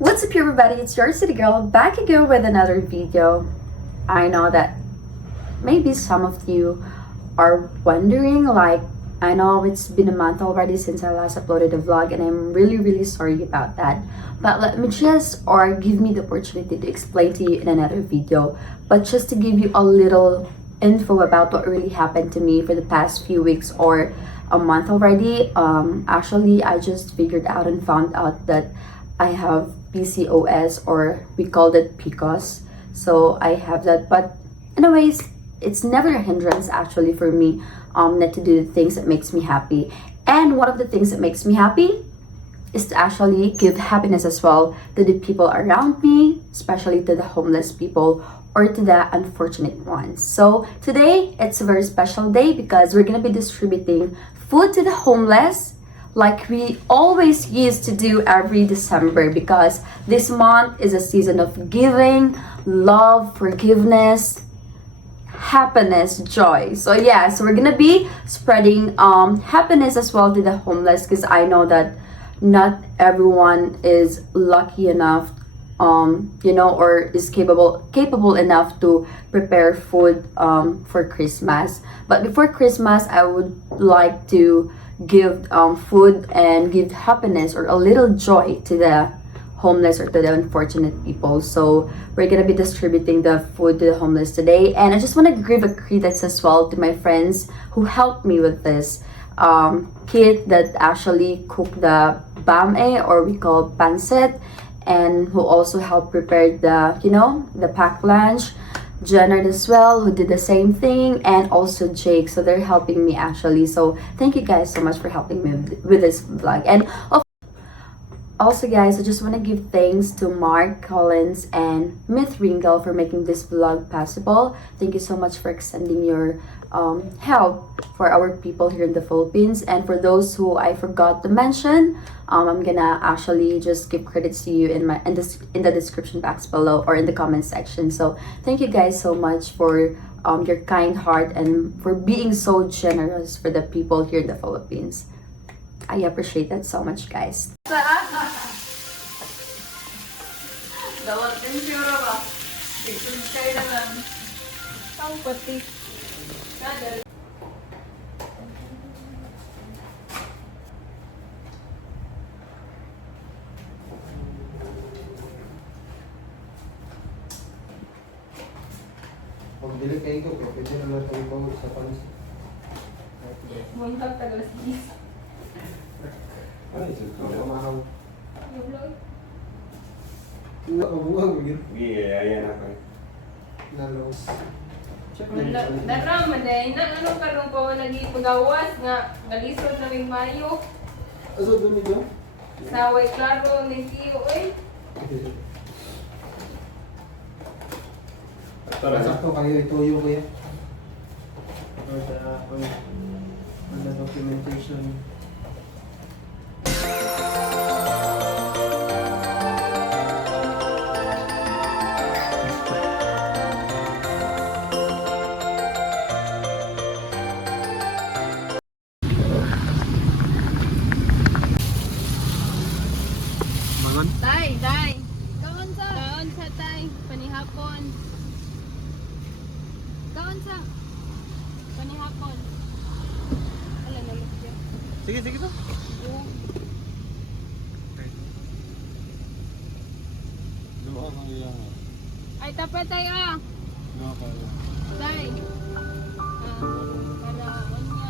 What's up everybody, it's your city girl back again with another video. I know that maybe some of you are wondering, like, I know it's been a month already since I last uploaded a vlog and I'm really sorry about that. But let me just, or give me the opportunity to explain to you in another video. But just to give you a little info about what really happened to me for the past few weeks or a month already. Actually, I just figured out and found out that I have PCOS, or we called it PCOS. So I have that, but anyways, it's never a hindrance actually for me not to do the things that makes me happy. And one of the things that makes me happy is to actually give happiness as well to the people around me, especially to the homeless people or to the unfortunate ones. So today it's a very special day because we're gonna be distributing food to the homeless like we always used to do every December, because this month is a season of giving, love, forgiveness, happiness, joy. So yeah, so we're gonna be spreading happiness as well to the homeless, because I know that not everyone is lucky enough or is capable enough to prepare food for Christmas. But before Christmas, I would like to give food and give happiness or a little joy to the homeless or to the unfortunate people. So we're gonna be distributing the food to the homeless today, and I just want to give a credits as well to my friends who helped me with this kit that actually cooked the bame, or we call pancit, and who also helped prepare the packed lunch. Jenard as well, who did the same thing, and also Jake. So they're helping me actually. So thank you guys so much for helping me with this vlog. And also guys, I just want to give thanks to Mark Collins and Myth Ringle for making this vlog possible. Thank you so much for extending your help for our people here in the Philippines. And for those who I forgot to mention, I'm gonna actually just give credits to you in the description box below or in the comment section. So thank you guys so much for your kind heart and for being so generous for the people here in the Philippines. I appreciate that so much, guys. Pag dili kayo ko, pwede naman kayo po sa panis. Muntag tagalas dis. Ano ito? Mahal. Yung vlog. Tuwa ka buwag mo yun. Iya, ayan ako. Nalos. Dara maday na ano karon ko lagi pagawas nga nalisod na may Mayo. Aso doon ito? Sa way klaro ning tiyo eh. Sakto kayo, ituyo ko yan. On the documentation. Mangon? Tay. Kaon sa tay panihapon. Kaon sa panihapon. Ala nalok yan. Sige to. Yung Doon ako iyan. ay tapos tayo ah. Doon ako iyan. Tay. Para onya.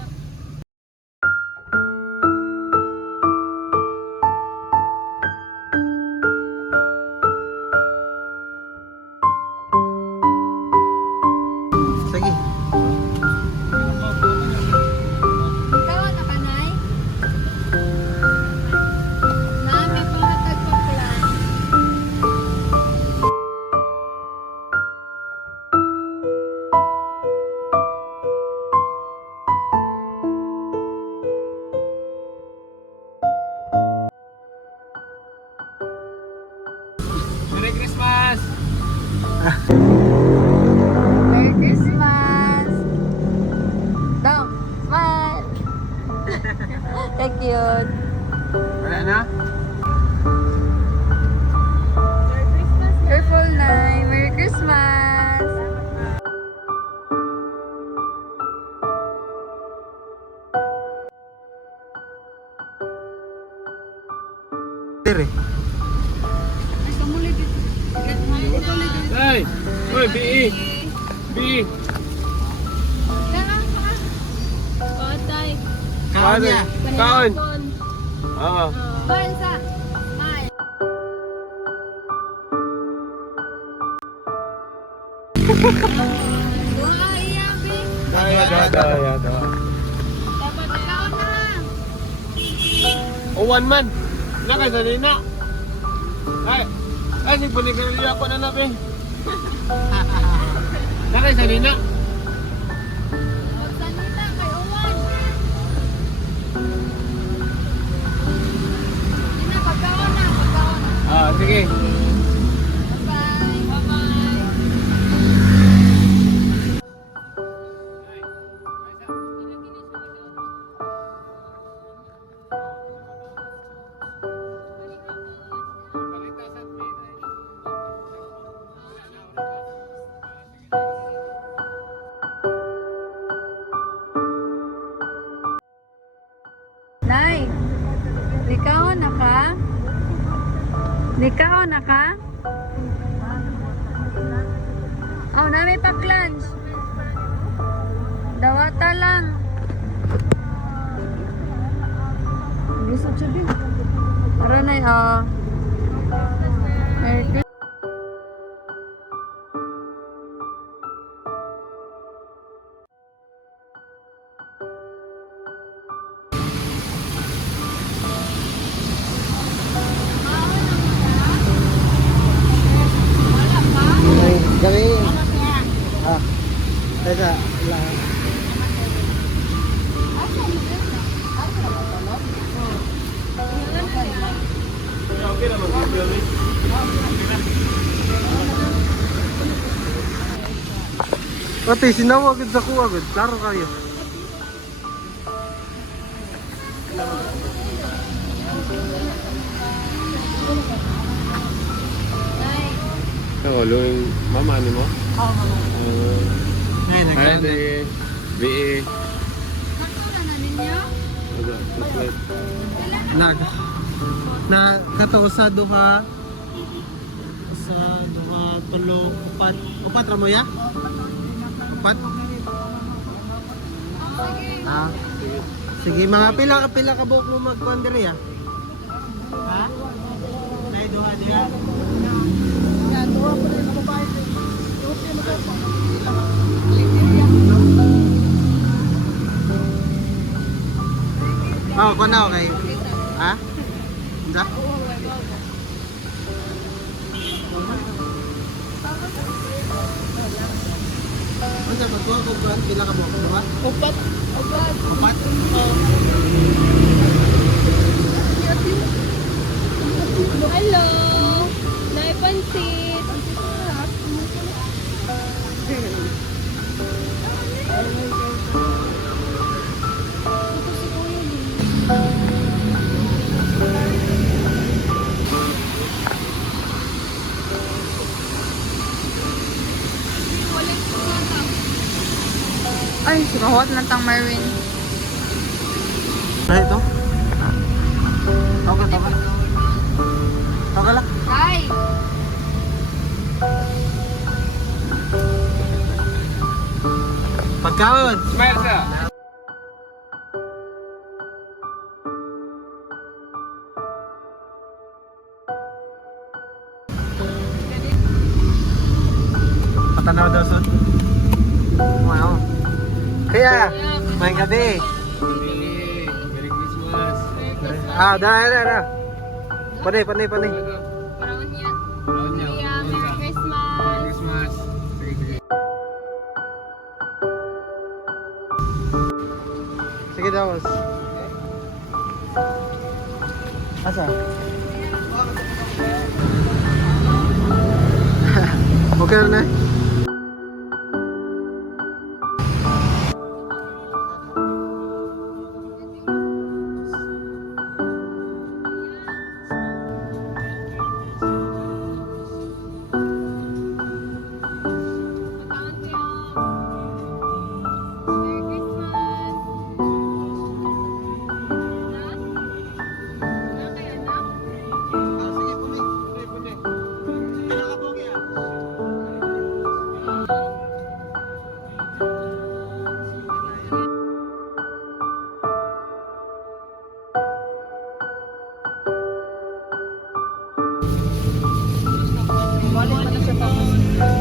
Sige. Ikaw na kanay? Na may pangatag pa plan. Merry Christmas! Merry Christmas! Dong, smile! Ka-cute! Wala na? Hey! Uy, BE! BE! Patay. Kaon niya! Kaon! Oo. Bansa. Daya. Dapat ikaw na. O, one man! Nakay sa nina! Ay, si Punigarilyo ako na nabi! Nakay sa nina! Magsanita kay Owan. Sina, pagkaon na. Sige. Bye-bye. Bye-bye. Nay, likaw na ka? Likaw na ka? Oh, nami pa lunch. Dawata lang. Bisa siya Aron na Merry Christmas. Gabi. Teka, lang. Okay naman, Gabi. Ate, sinawagod sa kuwagod. Klaro kayo. Hello, yung mama ni mo? Oo, mama. Hi, Day. BE. Nakita na ninyo? Na kato sa duha tulo upat ra mo ya? Upat? Sige, mga pila ka buhok mo magkuhan diri ha? Nay duha diha. Oh, kung na okay. Ha? Hindi? Ano sa pagkuha ko ba? Pila ka mo? Diba? Upat. Upat? Hello. Naipansit. Ay, sumahot na tang Marvin. Ay, ito? Toka. Toka lang. Hi. Pagkaon! Smile ka! Patanaw daw son? Wow. Kaya, may gabi. Merry Christmas. Dah. Panay. Parang niya. Merry Christmas. Christmas. Sige daw, boss. Asa? Okay na. Sige, punay. Pila ka po? Wallet pa na siya tapos.